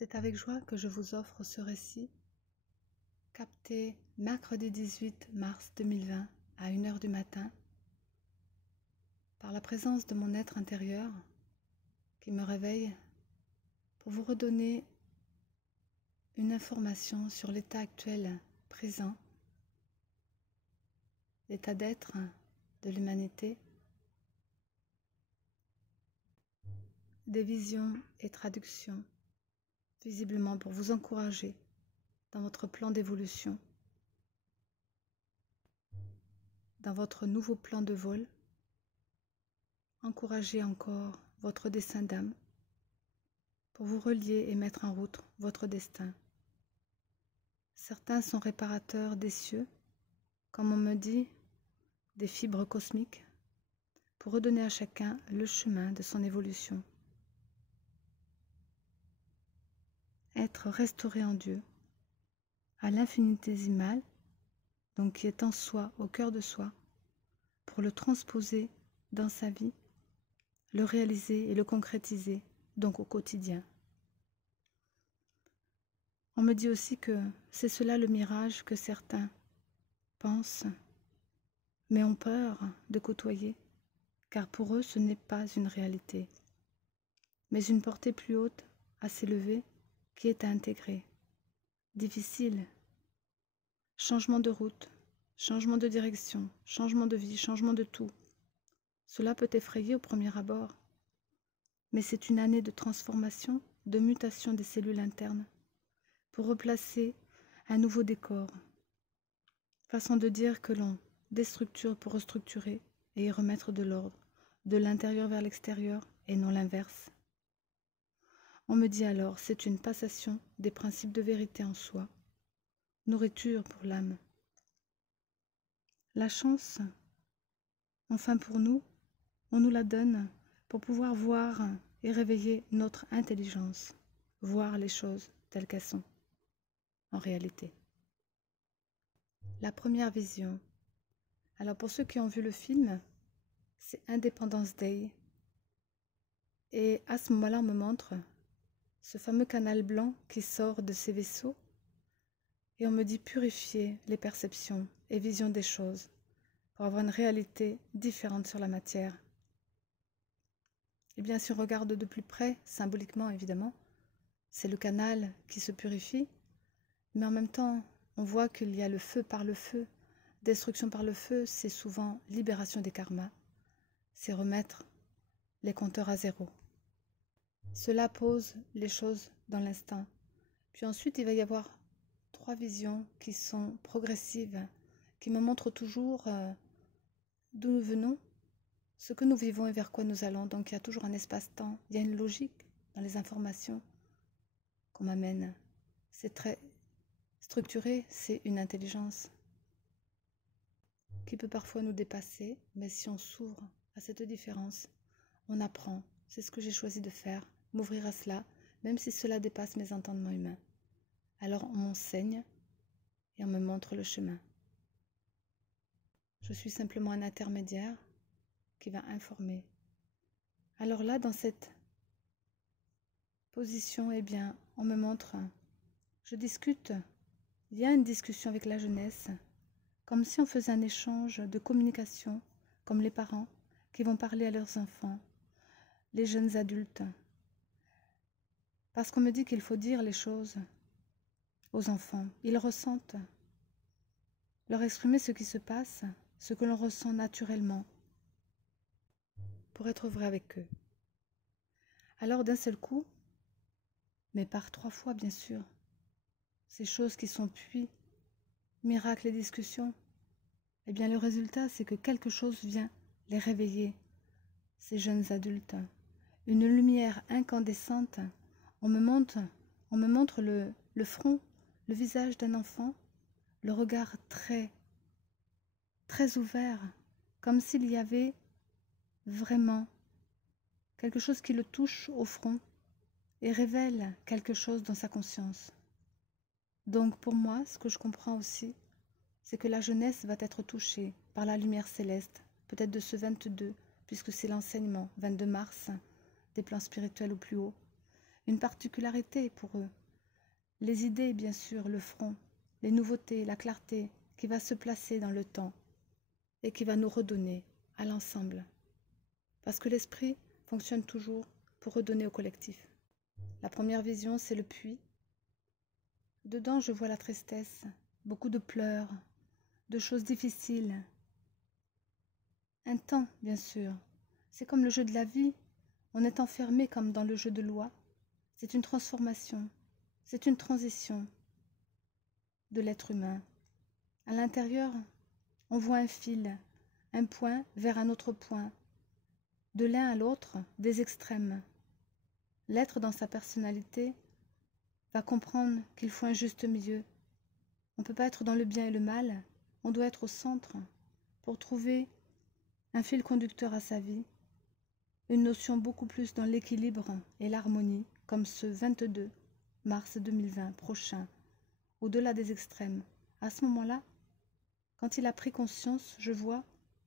C'est avec joie que je vous offre ce récit, capté mercredi 18 mars 2020 à 1 h du matin, par la présence de mon être intérieur qui me réveille pour vous redonner une information sur l'état actuel présent, l'état d'être de l'humanité, des visions et traductions, visiblement pour vous encourager dans votre plan d'évolution, dans votre nouveau plan de vol, encourager encore votre dessein d'âme pour vous relier et mettre en route votre destin. Certains sont réparateurs des cieux, comme on me dit, des fibres cosmiques, pour redonner à chacun le chemin de son évolution. Être restauré en Dieu, à l'infinitésimal, donc qui est en soi, au cœur de soi, pour le transposer dans sa vie, le réaliser et le concrétiser, donc au quotidien. On me dit aussi que c'est cela le mirage que certains pensent, mais ont peur de côtoyer, car pour eux ce n'est pas une réalité, mais une portée plus haute à s'élever qui est à intégrer. Difficile. Changement de route, changement de direction, changement de vie, changement de tout. Cela peut effrayer au premier abord, mais c'est une année de transformation, de mutation des cellules internes, pour replacer un nouveau décor. Façon de dire que l'on déstructure pour restructurer et y remettre de l'ordre, de l'intérieur vers l'extérieur et non l'inverse. On me dit alors, c'est une passation des principes de vérité en soi, nourriture pour l'âme. La chance, enfin pour nous, on nous la donne pour pouvoir voir et réveiller notre intelligence, voir les choses telles qu'elles sont, en réalité. La première vision. Alors pour ceux qui ont vu le film, c'est Independence Day. Et à ce moment-là, on me montre ce fameux canal blanc qui sort de ces vaisseaux et on me dit purifier les perceptions et visions des choses pour avoir une réalité différente sur la matière. Et bien si on regarde de plus près, symboliquement évidemment, c'est le canal qui se purifie, mais en même temps on voit qu'il y a le feu par le feu. Destruction par le feu, c'est souvent libération des karmas, c'est remettre les compteurs à zéro. Cela pose les choses dans l'instant. Puis ensuite, il va y avoir 3 visions qui sont progressives, qui me montrent toujours d'où nous venons, ce que nous vivons et vers quoi nous allons. Donc il y a toujours un espace-temps, il y a une logique dans les informations qu'on m'amène. C'est très structuré, c'est une intelligence qui peut parfois nous dépasser, mais si on s'ouvre à cette différence, on apprend. C'est ce que j'ai choisi de faire, m'ouvrir à cela, même si cela dépasse mes entendements humains. Alors on m'enseigne et on me montre le chemin. Je suis simplement un intermédiaire qui va informer. Alors là, dans cette position, eh bien, on me montre, je discute, il y a une discussion avec la jeunesse, comme si on faisait un échange de communication, comme les parents qui vont parler à leurs enfants, les jeunes adultes. Parce qu'on me dit qu'il faut dire les choses aux enfants. Ils ressentent. Leur exprimer ce qui se passe, ce que l'on ressent naturellement, pour être vrai avec eux. Alors d'un seul coup, mais par 3 fois bien sûr, ces choses qui sont puis miracles et discussions, eh bien le résultat c'est que quelque chose vient les réveiller, ces jeunes adultes. Une lumière incandescente, on me montre le front, le visage d'un enfant, le regard très ouvert, comme s'il y avait vraiment quelque chose qui le touche au front et révèle quelque chose dans sa conscience. Donc pour moi, ce que je comprends aussi, c'est que la jeunesse va être touchée par la lumière céleste, peut-être de ce 22, puisque c'est l'enseignement, 22 mars, des plans spirituels au plus haut. une particularité pour eux. Les idées, bien sûr, le feront, les nouveautés, la clarté qui va se placer dans le temps et qui va nous redonner à l'ensemble. Parce que l'esprit fonctionne toujours pour redonner au collectif. La première vision, c'est le puits. Dedans, je vois la tristesse, beaucoup de pleurs, de choses difficiles. Un temps, bien sûr. C'est comme le jeu de la vie. On est enfermé comme dans le jeu de loi. C'est une transformation, c'est une transition de l'être humain. À l'intérieur, on voit un fil, un point vers un autre point. De l'un à l'autre, des extrêmes. L'être dans sa personnalité va comprendre qu'il faut un juste milieu. On ne peut pas être dans le bien et le mal, on doit être au centre pour trouver un fil conducteur à sa vie, une notion beaucoup plus dans l'équilibre et l'harmonie, comme ce 22 mars 2020 prochain, au-delà des extrêmes. À ce moment-là, quand il a pris conscience, je vois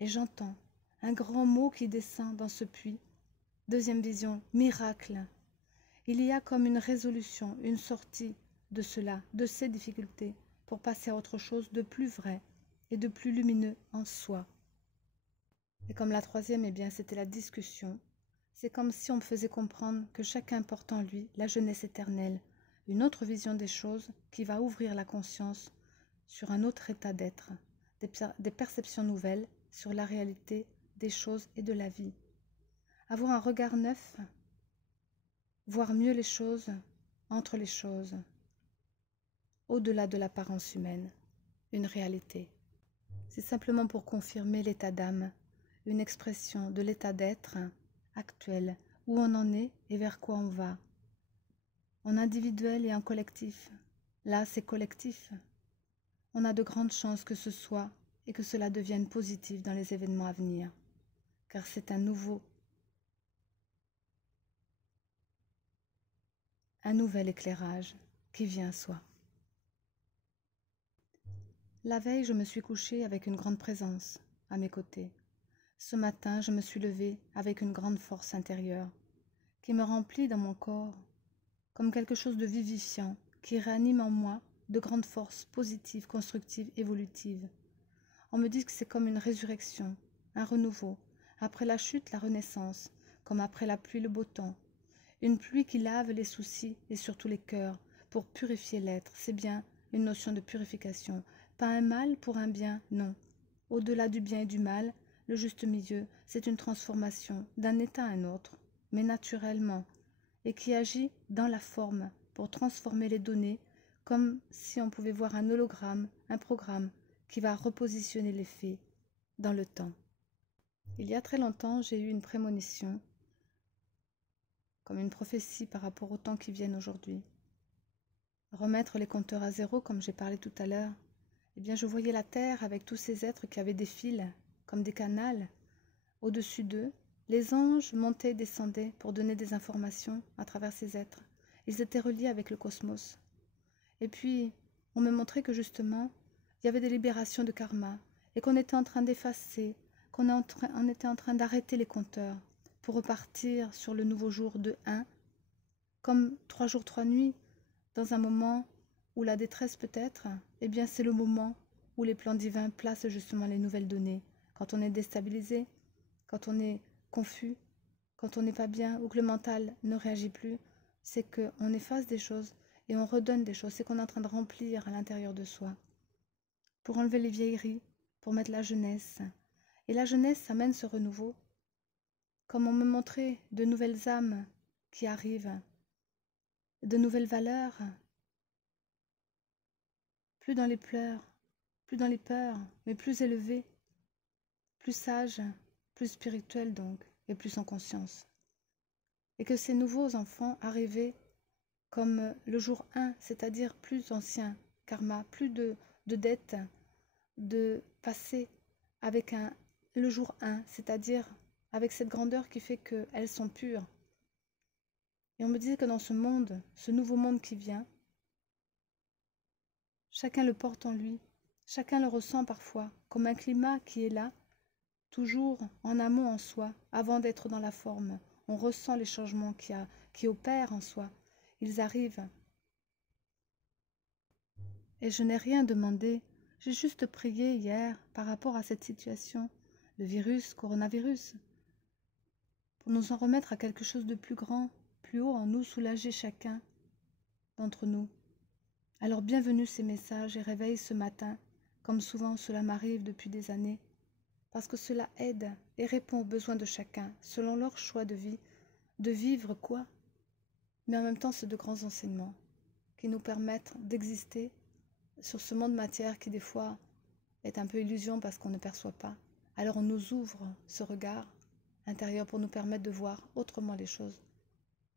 et j'entends un grand mot qui descend dans ce puits. Deuxième vision, miracle. Il y a comme une résolution, une sortie de cela, de ces difficultés, pour passer à autre chose de plus vrai et de plus lumineux en soi. Et comme la troisième, eh bien, c'était la discussion. C'est comme si on me faisait comprendre que chacun porte en lui la jeunesse éternelle, une autre vision des choses qui va ouvrir la conscience sur un autre état d'être, des perceptions nouvelles sur la réalité des choses et de la vie. Avoir un regard neuf, voir mieux les choses entre les choses, au-delà de l'apparence humaine, une réalité. C'est simplement pour confirmer l'état d'âme, une expression de l'état d'être actuel, où on en est et vers quoi on va. En individuel et en collectif. Là, c'est collectif. On a de grandes chances que ce soit et que cela devienne positif dans les événements à venir, car c'est un nouvel éclairage qui vient à soi. La veille, je me suis couchée avec une grande présence à mes côtés. Ce matin, je me suis levée avec une grande force intérieure qui me remplit dans mon corps comme quelque chose de vivifiant qui réanime en moi de grandes forces positives, constructives, évolutives. On me dit que c'est comme une résurrection, un renouveau, après la chute, la renaissance, comme après la pluie, le beau temps. Une pluie qui lave les soucis et surtout les cœurs pour purifier l'être. C'est bien une notion de purification. Pas un mal pour un bien, non. Au-delà du bien et du mal, le juste milieu, c'est une transformation d'un état à un autre, mais naturellement, et qui agit dans la forme pour transformer les données, comme si on pouvait voir un hologramme, un programme qui va repositionner les faits dans le temps. Il y a très longtemps, j'ai eu une prémonition, comme une prophétie par rapport aux temps qui viennent aujourd'hui. Remettre les compteurs à zéro, comme j'ai parlé tout à l'heure, eh bien je voyais la Terre avec tous ces êtres qui avaient des fils, comme des canals, au-dessus d'eux. Les anges montaient et descendaient pour donner des informations à travers ces êtres. Ils étaient reliés avec le cosmos. Et puis, on me montrait que justement, il y avait des libérations de karma et qu'on était en train d'effacer, on était en train d'arrêter les compteurs pour repartir sur le nouveau jour de 1, comme 3 jours, 3 nuits, dans un moment où la détresse peut-être, eh bien c'est le moment où les plans divins placent justement les nouvelles données. Quand on est déstabilisé, quand on est confus, quand on n'est pas bien ou que le mental ne réagit plus, c'est qu'on efface des choses et on redonne des choses. C'est qu'on est en train de remplir à l'intérieur de soi pour enlever les vieilleries, pour mettre la jeunesse. Et la jeunesse amène ce renouveau. Comme on me montrait de nouvelles âmes qui arrivent, de nouvelles valeurs, plus dans les pleurs, plus dans les peurs, mais plus élevées, plus sages, plus spirituelles donc, et plus en conscience. Et que ces nouveaux enfants arrivaient comme le jour 1, c'est-à-dire plus ancien karma, plus de dettes, de passé, avec le jour 1, c'est-à-dire avec cette grandeur qui fait qu'elles sont pures. Et on me disait que dans ce monde, ce nouveau monde qui vient, chacun le porte en lui, chacun le ressent parfois, comme un climat qui est là, toujours en amont en soi, avant d'être dans la forme. On ressent les changements qui opèrent en soi. ils arrivent. Et je n'ai rien demandé, j'ai juste prié hier par rapport à cette situation, le virus, coronavirus, pour nous en remettre à quelque chose de plus grand, plus haut en nous, soulager chacun d'entre nous. Alors bienvenue ces messages et réveils ce matin, comme souvent cela m'arrive depuis des années, parce que cela aide et répond aux besoins de chacun, selon leur choix de vie, de vivre quoi, mais en même temps c'est de grands enseignements qui nous permettent d'exister sur ce monde matière qui des fois est un peu illusion parce qu'on ne perçoit pas. Alors on nous ouvre ce regard intérieur pour nous permettre de voir autrement les choses,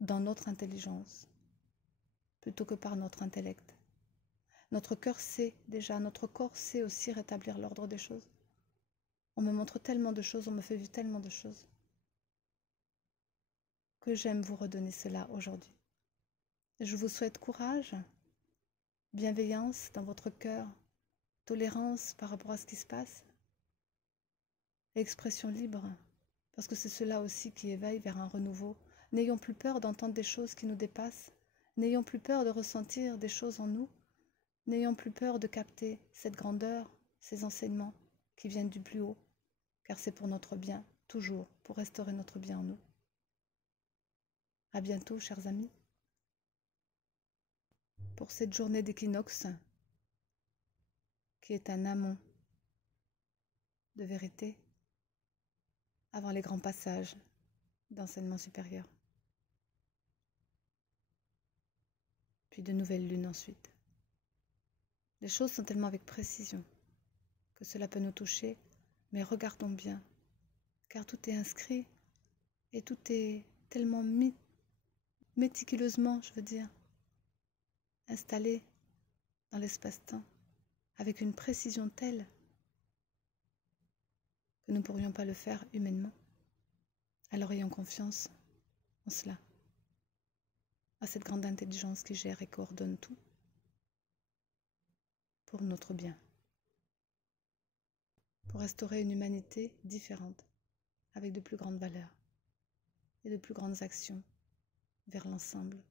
dans notre intelligence, plutôt que par notre intellect. Notre cœur sait déjà, notre corps sait aussi rétablir l'ordre des choses. On me montre tellement de choses, on me fait vivre tellement de choses, que j'aime vous redonner cela aujourd'hui. Je vous souhaite courage, bienveillance dans votre cœur, tolérance par rapport à ce qui se passe, et expression libre, parce que c'est cela aussi qui éveille vers un renouveau. N'ayons plus peur d'entendre des choses qui nous dépassent, n'ayons plus peur de ressentir des choses en nous, n'ayons plus peur de capter cette grandeur, ces enseignements qui viennent du plus haut, car c'est pour notre bien, toujours, pour restaurer notre bien en nous. À bientôt, chers amis, pour cette journée d'équinoxe, qui est un amont de vérité, avant les grands passages d'enseignement supérieur. Puis de nouvelles lunes ensuite. Les choses sont tellement avec précision que cela peut nous toucher, mais regardons bien, car tout est inscrit et tout est tellement méticuleusement, je veux dire, installé dans l'espace-temps, avec une précision telle que nous ne pourrions pas le faire humainement. Alors ayons confiance en cela, à cette grande intelligence qui gère et coordonne tout pour notre bien, pour restaurer une humanité différente, avec de plus grandes valeurs et de plus grandes actions vers l'ensemble